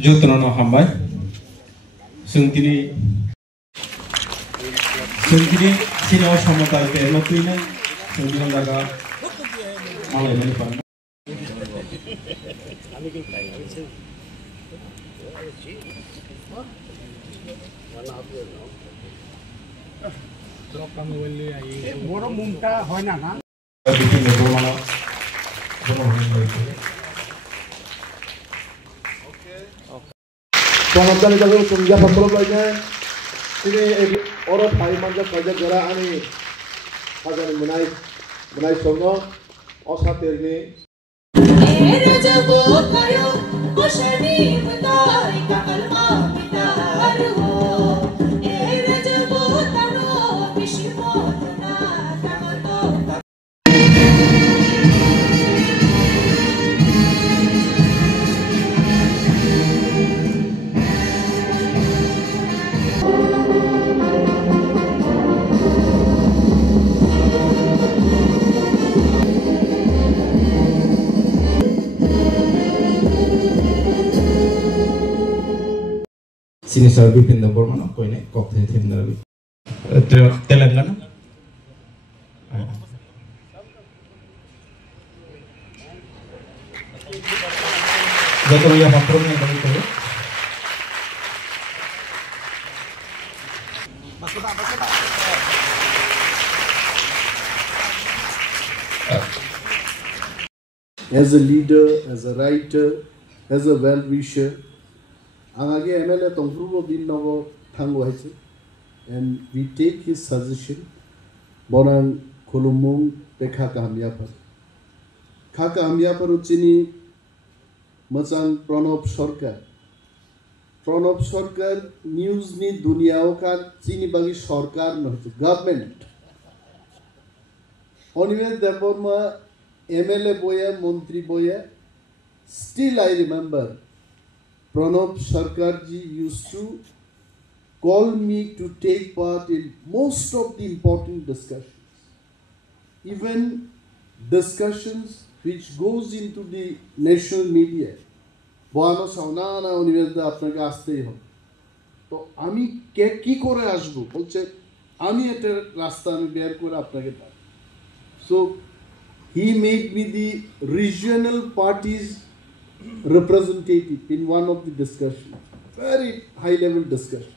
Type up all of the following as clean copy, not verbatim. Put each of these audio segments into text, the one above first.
Joto no hambai. Sungkini sini sama kali ke Nukya sungkini daga malai mana pan. Borong mumta hoina na. Bising itu mana? Penonton itu sungguh Phasalo lainnya. Ini orang Thai manja kerja gerak ani. Kajian menai Salno, Ossa terni. Sini serbi pindah mana? Kau ini Mwkthang pindah lagi. Telangana. Joto ya patrolnya dari itu. As a leader, as a writer, as a well-wisher, Angage MLA Tongkhe bin Mwkthang hoise, and we take his suggestion. Borang Khwlainani bekha kahamiya par. Kha kahamiya par Chini Mwkthang Pranab Sarkar. Pranab Sarkar news ni duniya ka Chini bagi sarkar no government. Anyway, therefore ma MLA boya, Mantri boya. Still I remember. Pranab Sarkarji used to call me to take part in most of the important discussions. Even discussions which goes into the national media. Boano sauna na university apnake astei hobe. To ami ki kore asbo bolche ami eta rasta ami bear kore apnake dar. So he made me the regional parties representative in one of the discussions, very high level discussion.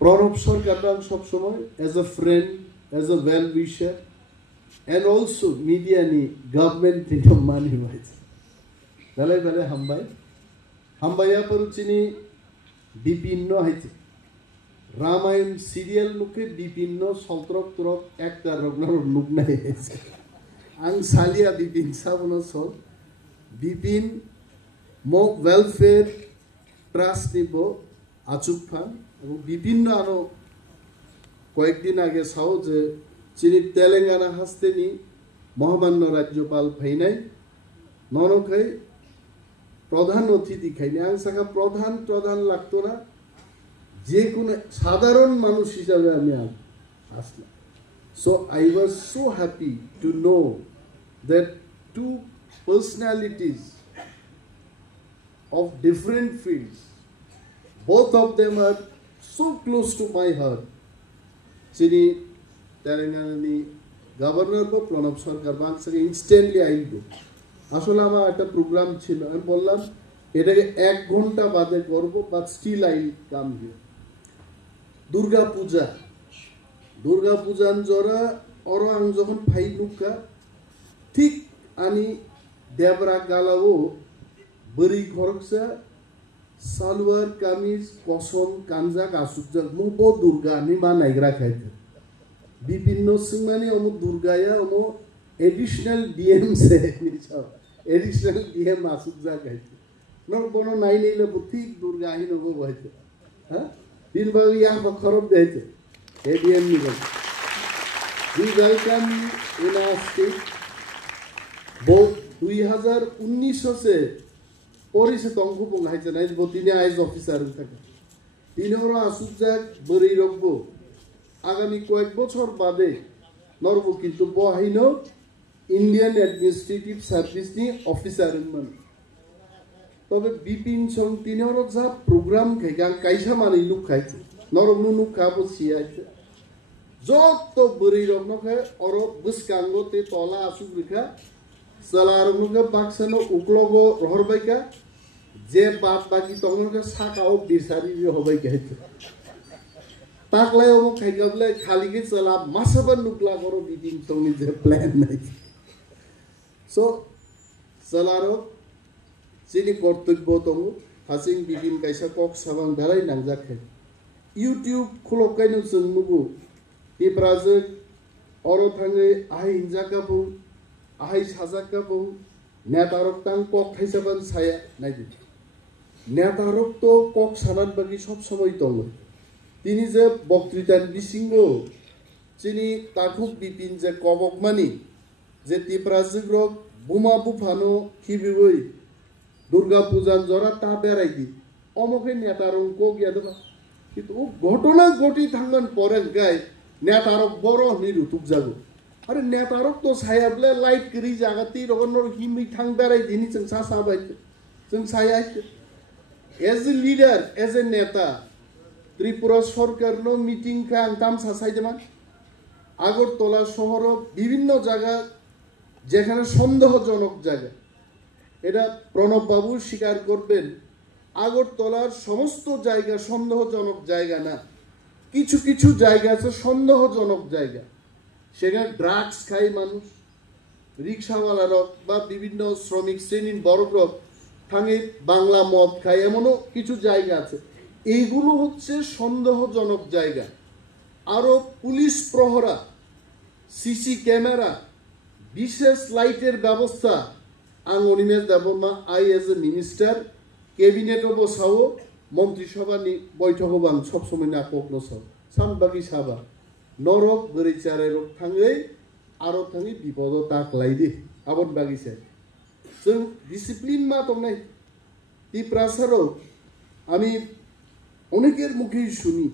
Pranab Sarkar sob somoy as a friend, as a well wisher, and also media ni government ni mani hoise. Dalai bale hambaya paru Chini bipinno hoise. Ramayan serial nuke bipinno saltrok turok ekta rognar Nuknai hoise. Ang salia bipin sabuno sol. Bipin Mok Welfare Trust nibo achuk phan এবং বিভিন্ন আরো কয়েকদিন আগে Sao যে চিনি তেলেঙ্গানা হাসতে নি মহামান্য রাজ্যপাল ফাইনাই নরকে প্রধান অতিথি খাইনি আং সাকা প্রধান লাগতো না যে কোনো সাধারণ মানুষ হিসাবে আমি আসলাম so I was so happy to know that two personalities of different fields, both of them are so close to my heart. Chini Telangana governor ko Pranab Sarkar bank se instantly I go. Asole amar ekta program chilo ami bollam etake 1 ঘন্টা বাদে করব but still I come here. Durga Puja jora oro ang jokhon phai nukka ঠিক ani Debra Galavo Buri Khoroksa Salwar Kamis Kosom Kanjak Asujak Mubo Durga Nima Naigra Khaite Bipinno Singmani Omo Durgaya Omo additional DM se additional DM Asujak Khaite No Bono Naile Butik Durga Hino Go Khaite Ha Din Bagi Yang Khorob Deite ADM Nigal We welcome in our state both 2019 से परिसे तंगु बंगाइছে নাই বতিনে আইজ officer থাকে তিনহর আসুজাক বরি রগবো আগামী কয়েক বছর বাদে নরব কিন্তু বহাইনো Indian administrative service নি officer মান তবে বিপিন সং তিনিও যা প্রোগ্রাম খাইছে আং কাইসা মানি নুক খাইছে নরক নুক খাবো সিয়াইছে যত বরি রক নকে অর বুসকাঙ্গো তে তলা আসুক রেখা সালার নুকে বাক্সানো উকলগো রহরবাইকা যে বাদ বাকি তংকে সাকাও বিসারি হবাই খাইছে তাকলাই অমুক খাইগাবলে খালিকে চলা মাসাবার নুকলা করো বিপিন সংনি যে প্ল্যান নাই সো সালারো চিনি কর্তব্য তঙ্গ হাসিং বিপিন কাইসা কক সাবাং বেড়াই নাংজাখে ইউটিউব খুলকাইনো जों नुगु बेब्राजों अर थाङै आहाय हिंजाकाबुं आहाय साजाकाबुं नेतारक तां কক थाइसाबान साया नायदि नेतारक तो কক सानान बागि सब समय दङ তিনি যে বক্তৃতার বিসিংহ চিনি তাকু বিপিন যে কবকমানি যে তিপ্রাজগ্রক বুমা বুফানো খিবিবই দুর্গা পূজান জরা তা বেড়াই দি অমকে নেতারং কো গিয়া দেবা কিন্তু ঘটনা ঘটি থাঙ্গন পরেন গায় নেতারক বড় নিরুতুক যাগো আরে নেতারক তো সায়াবলে লাইট করি জাগাতি রগনর হিমি থাং বেড়াই দিনি जों सा साबाय जों साया as a leader as a नेता त्रिपुरा सरकारनो मिटिं का आं तामसा साइदमान আগরতলা শহর বিভিন্ন জায়গা যেখানে সন্দেহজনক জায়গা এটা প্রণব বাবু স্বীকার করবেন আগরতলার সমস্ত জায়গা সন্দেহজনক জায়গা না কিছু কিছু জায়গা আছে সন্দেহজনক জায়গা সেখানে ড্রাগস খায় মানুষ রিকশাওয়ালারা বা বিভিন্ন শ্রমিক শ্রেণীর বড়রা থাঙে বাংলা মদ খায় এমনও কিছু জায়গা আছে এইগুলো হচ্ছে সন্দেহজনক জায়গা আরো পুলিশ প্রহরা সিসি ক্যামেরা বিশেষ লাইটের ব্যবস্থা आं Animesh Debbarma I as a minister cabinet बसाओ मन्त्रिसभानि बैठकआव आं सब समय नाकनो साव सानबागि साबा नरक गरैचारेरक थाङै आरो थाङै बिपद ताकलायदि आबन बागिसे जों डिसिप्लिन मा दंनाय तिप्रासाराव आमी अनेकेर मुखे शुनि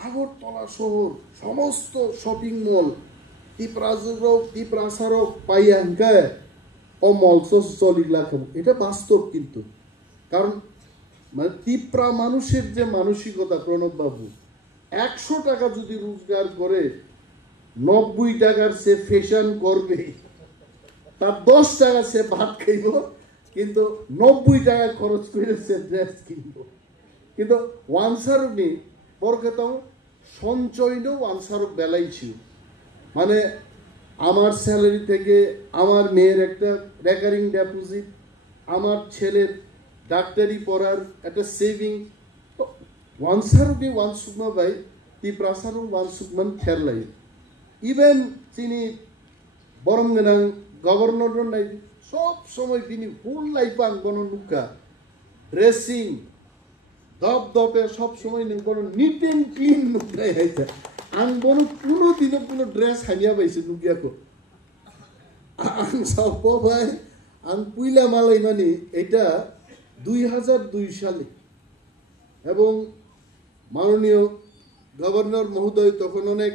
আগরতলা শহর সমস্ত শপিং মল তিপ্রাসারাव পাইয়াঙ্কা এটা বাস্তব কিন্তু কারণ মানে তিপ্রা মানুষের যে মানসিকতা প্রণব বাবু 100 টাকা যদি রোজগার করে 90 টাকার সে ফ্যাশন করবে তার 10 টাকা সে ভাত খাইব কিন্তু 90 টাকা খরচ করে সে ড্রেস কিনব কিন্তু ওয়ানসারনি বরকত সঞ্চয়ও ওয়ানসারক বেলাই ছিল মানে আমার স্যালারি থেকে আমার মেয়ের একটা রেকারিং ডিপোজিট আমার ছেলের ডাক্তারি পড়ার একটা সেভিং তো ওয়ানসারবি ওয়ানসুকমা বাই তিপ্রাসারু ওয়ানসুকমান খেরলাই ইভেন তিনি বরমগনাং গভর্নর নাই সব সময় তিনি ফুল লাইফাং কোন নুকা ড্রেসিং দপ দপে সব সময় কোনো নিট এন্ড ক্লিন নুকাই হয়েছে आं बोनो कुनो दिनो कुनो ड्रेस हानिया बाइसे नुकियाको आं सावपो भाई आं पुइला मालाय माने এটা 2002 সালে এবং মাননীয় গভর্নর মহোদয় তখন অনেক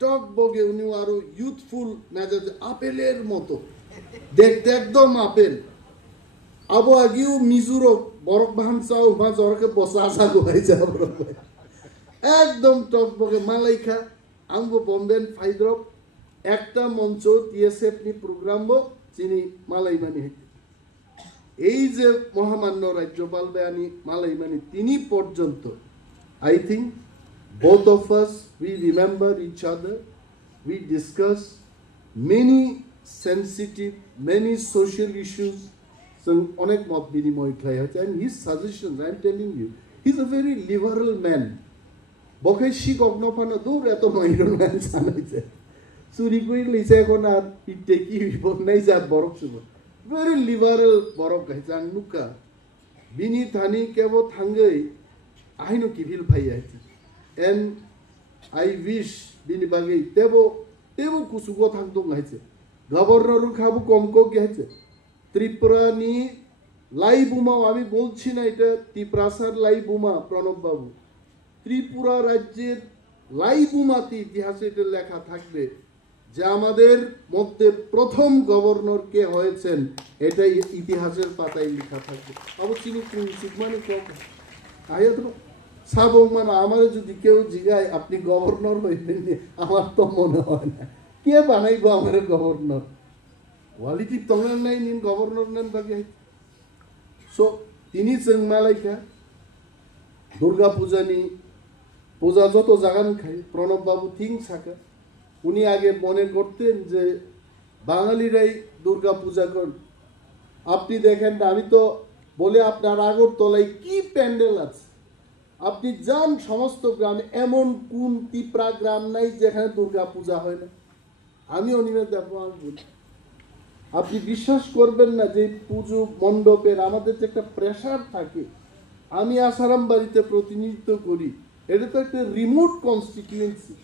টক বগে উনি আরো ইউথফুল মেজাজ আপেলের মতো দেখতে একদম আপেল আবো আগিও মিজুরো বরক ভানসাও মা জরকে বসা আসা গোয়াই যাব একদম টকবকে মালাইখা আঙ্গো বম্বেন ফাইদ্রপ একটা মঞ্চ টিএসএফ নি প্রোগ্রাম চিনি মালাইমানি এই যে মহামান্য রাজ্যপাল বেয়ানি মালাইমানি তিনি পর্যন্ত I think both of us we remember each other we discuss many sensitive many social issues so অনেক মত বিনিময় হয় and his suggestions I am telling you he's a very liberal man বকে শিকক নফানো দূর এত মাইরন ম্যান জানাইছে চুরি করে লইছে এখন আর পিটে কি বনাই যা বরফ শুভ ভেরি লিবারেল বরফ গাইছে আং নুকা বিনি থানি কেব থাঙ্গৈ আইনো কিভিল ফাই আইছে এন আই উইশ বিনি বাগৈ তেবো কুসুগো থাংদং গাইছে গভর্নর খাবু কমকো গেছে ত্রিপুরানি লাইবুমা আমি বলছি না এটা তিপ্রাসার লাইবুমা প্রণব বাবু ত্রিপুরা রাজ্যের লাইবুমাতে ইতিহাসে এটা লেখা থাকবে যে আমাদের মধ্যে প্রথম গভর্নর কে হয়েছেন এটা ইতিহাসের পাতায় লেখা থাকবে অবশ্যই মানে কম আয়াত সাবক মানে আমার যদি কেউ জিগায় আপনি গভর্নর হইবেন আমার তো মনে হয় না কে বানাইবো আমার গভর্নর কোয়ালিটি তোমার নাই নিন গভর্নর নেন বাকি সো তিনি চেংমালাইকা দুর্গা পূজা নি পূজা যত জাগান খাই প্রণব বাবু থিং থাকা উনি আগে মনে করতেন যে বাঙালিরাই দুর্গা পূজা করেন আপনি দেখেন না আমি তো বলে আপনার আগরতলায় কি প্যান্ডেল আছে আপনি যান সমস্ত গ্রামে এমন কোন তিপ্রা গ্রাম নাই যেখানে দুর্গা পূজা হয় না আমি অনিমেষ দেখবো আমি বলি আপনি বিশ্বাস করবেন না যে পুজো মণ্ডপের আমাদের যে একটা প্রেসার থাকে আমি আসারাম বাড়িতে প্রতিনিধিত্ব করি এটা তো একটা রিমোট কনস্টিটিউয়েন্সি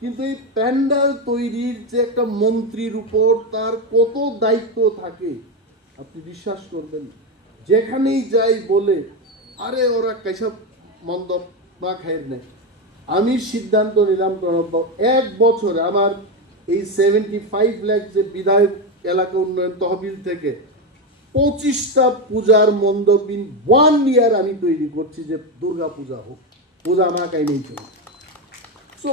কিন্তু এই প্যান্ডেল তৈরির যে একটা মন্ত্রীর উপর তার কত দায়িত্ব থাকে আপনি বিশ্বাস করবেন যেখানেই যাই বলে আরে ওরা কেসব মণ্ডপ বা খাইর নেই আমি সিদ্ধান্ত নিলাম প্রণব এক বছরে আমার এই 75 লাখ যে বিধায়ক এলাকা উন্নয়ন তহবিল থেকে 25টা পূজার মণ্ডপ ইন 1 ইয়ার আমি তৈরি করছি যে দুর্গা পূজা হোক পূজা আমার কাই নেই চলে সো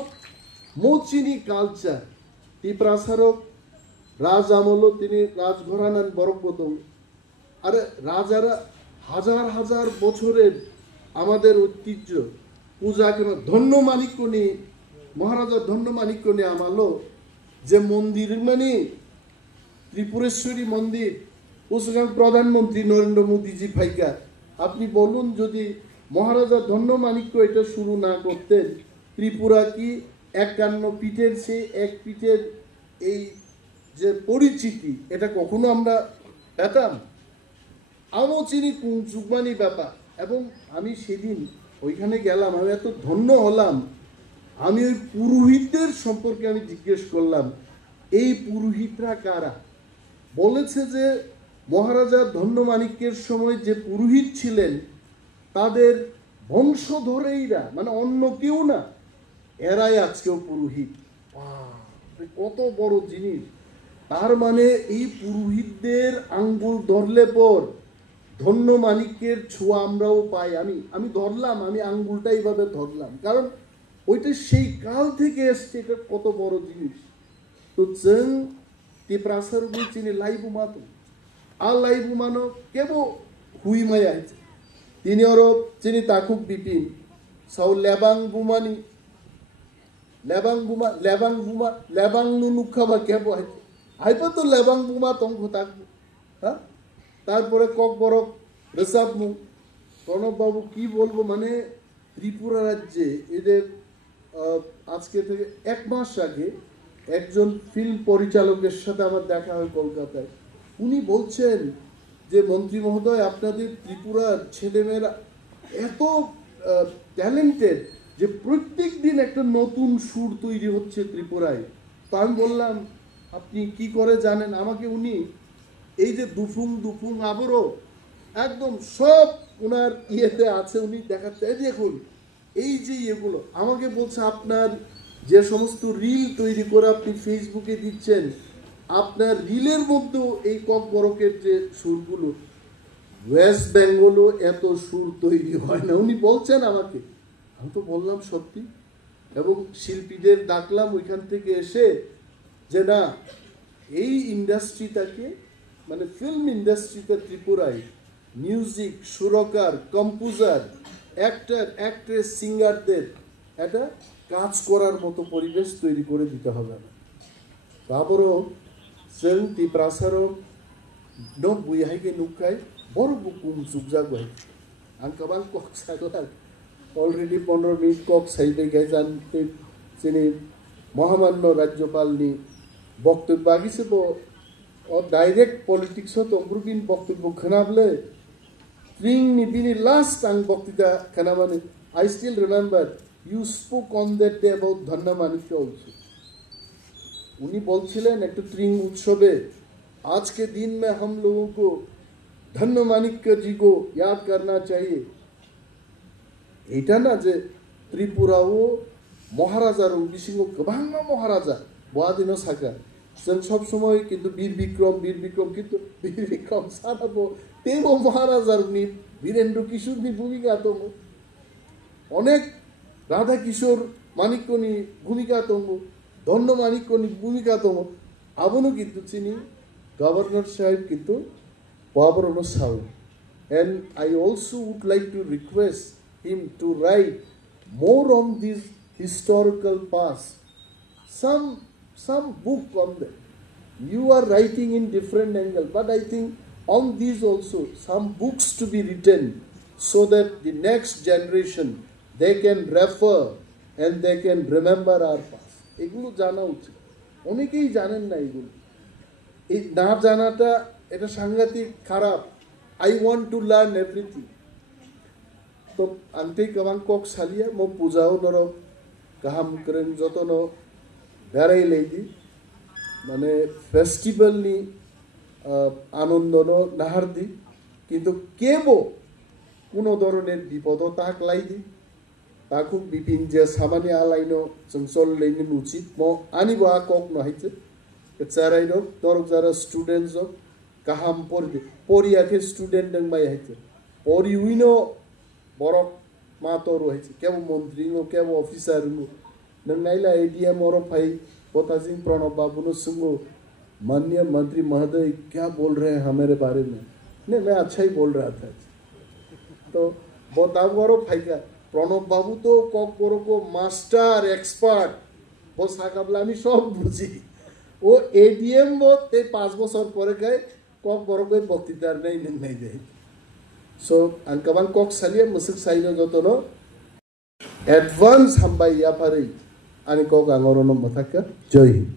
মোচিনি কালচার ত্রিপ্রাসারক রাজ আমল তিনি রাজঘরানান বরকবতং আরে রাজারা হাজার হাজার বছরের আমাদের ঐতিহ্য পূজা কেন ধন্য মালিক্য নিয়ে মহারাজা ধন্য মালিক্য নিয়ে আমালো যে মন্দির মানে ত্রিপুরেশ্বরী মন্দির ওখানে প্রধানমন্ত্রী নরেন্দ্র মোদীজি ফাইকা আপনি বলুন যদি মহারাজা ধন্য মানিক্য এটা শুরু না করতেন ত্রিপুরা কি 51 পীঠের সে এক পীঠের এই যে পরিচিতি এটা কখনো আমরা পেতাম আমও চিনি যুগমানি ব্যাপার এবং আমি সেদিন ওইখানে গেলাম আমি এত ধন্য হলাম আমি ওই পুরোহিতদের সম্পর্কে আমি জিজ্ঞেস করলাম এই পুরোহিতরা কারা বলেছে যে মহারাজা ধন্য মানিক্যের সময় যে পুরোহিত ছিলেন তাদের বংশধরেইরা মানে অন্য কেউ না এরাই আজকেও পুরোহিত কত বড় জিনিস তার মানে এই পুরোহিতদের আঙ্গুল ধরলে পর ধন্য মানিক্যের ছোঁয়া আমরাও পাই আমি ধরলাম আমি আঙ্গুলটা এইভাবে ধরলাম কারণ ওইটা সেই কাল থেকে এসছে এটা কত বড় জিনিস তো চেং ত্রিপ্রাসার চিনি লাইবু মাতো আর লাইবু মানো কেব হুই মায়া আছে তিনি ওর চিনি তাকুক বিপিন সাউ লেবাং বুমানি লেবাং বুমা লেবাং নুনুক্ষা বা কেব আছে আইপা তো লেবাং বুমা তঙ্ক থাকবো হ্যাঁ তারপরে কক বরক রেসাব মুখ প্রণব বাবু কি বলবো মানে ত্রিপুরা রাজ্যে এদের আজকে থেকে 1 মাস আগে একজন ফিল্ম পরিচালকের সাথে আমার দেখা হয় কলকাতায় উনি বলছেন যে মন্ত্রী মহোদয় আপনাদের ত্রিপুরার ছেলেমেয়েরা এত ট্যালেন্টেড যে প্রত্যেক দিন একটা নতুন সুর তৈরি হচ্ছে ত্রিপুরায় তো আমি বললাম আপনি কি করে জানেন আমাকে উনি এই যে দুফুং আবারও একদম সব ওনার ইয়েতে আছে উনি দেখাচ্ছে দেখুন এই যে ইয়েগুলো আমাকে বলছে আপনার যে সমস্ত রিল তৈরি করে আপনি ফেসবুকে দিচ্ছেন আপনার রিলের মধ্যেও এই কক বরকের যে সুরগুলো ওয়েস্ট বেঙ্গলও এত সুর তৈরি হয় না উনি বলছেন আমাকে আমি তো বললাম সত্যি এবং শিল্পীদের ডাকলাম ওইখান থেকে এসে যে না এই ইন্ডাস্ট্রিটাকে মানে ফিল্ম ইন্ডাস্ট্রিতে ত্রিপুরায় মিউজিক সুরকার কম্পোজার অ্যাক্টর অ্যাক্ট্রেস সিঙ্গারদের একটা কাজ করার মতো পরিবেশ তৈরি করে দিতে হবে না তারপরও जों ত্রিপ্রাসারও नो बुयाइगे नुकाय बर बुकुम सुगजा गय आं गोबां कक सागला अलरेडि 15 मिनिट कक साइडे गायजानते जोंनि महामान्य राज्यपालनि बक्तव्य आगिसेबो डाइरेक्ट पलिटिक्स तंग्रुबिन बक्तव्य खोनाब्ले ट्रिंगनि बिनि लास्ट आं बक्तव्य खोनाबानो I still remember you spoke on that day about Dhanya Manikya also उन्हीं बोलছিলেন একটা ट्रिंग उत्सवे आज के दिन में हम लोगों को धन्य माणिक्य जी को याद करना चाहिए এটা না যে ত্রিপুরাও মহারাজার বিসিং গোবাং মহারাজা বয়া দিনও সাকা जों सब समय किन्तु वीर विक्रम किन्तु वीर विक्रम सानाबो तेबो महाराजारनि वीरेन्द्र किशोरनि भूमिका दङ अनेक राधा किशोर माणिक्यनि भूमिका दङ धन्य माणिक्यनि भूमिका दङ आबोनो किन्तु चिनि गवर्नर साहेब किन्तु बहाबरनो साउ and I also would like to request him to write more on this historical past some book on that. You are writing in different angle, but I think on these also some books to be written so that the next generation they can refer and they can remember our past. এগুলো জানা উচিত অনেকেই জানেন না এগুলো এই না জানাটা এটা সাংঘাতিক খারাপ I want to learn everything তো আনতে কামাং কক সালিয়া মো পূজাও নরক কাহাম করেন যতন বেড়াই লেদি মানে ফেস্টিভ্যাল নি আনন্দ নাহার দি কিন্তু কেবো কোনো ধরনের বিপদ তাক লাই দি তাকু বিপিন যে সামানি আলাইনো চল লেনি উচিত ম আনিব কক নহাইছে চারাই রক দরক যারা স্টুডেন্টস অফ কাহাম পড়বে পরিয়াকে স্টুডেন্ট বাই হাইছে পরি উইনো বরক মা তো রয়েছে কেবো মন্ত্রী কেবো অফিসার नाइला एडीएम और भाई पोता सिंह प्रणब बाबू ने सुनो माननीय मंत्री महोदय क्या बोल रहे हैं हमारे बारे में नहीं मैं अच्छा ही बोल रहा था तो बताओ और भाई का प्रणब बाबू तो कक बड़ो को मास्टर एक्सपर्ट वो साकाबलामी सब बुझी वो एडीएम वो ते 5 বছর পরে गए कक बड़ो को बक्तृतार नहीं दे सो अंकमान कक सालिया मुसक साइनो जतनो एडवांस हम बाई या पारे आणि को गांगरोनो मथाका जय हिंद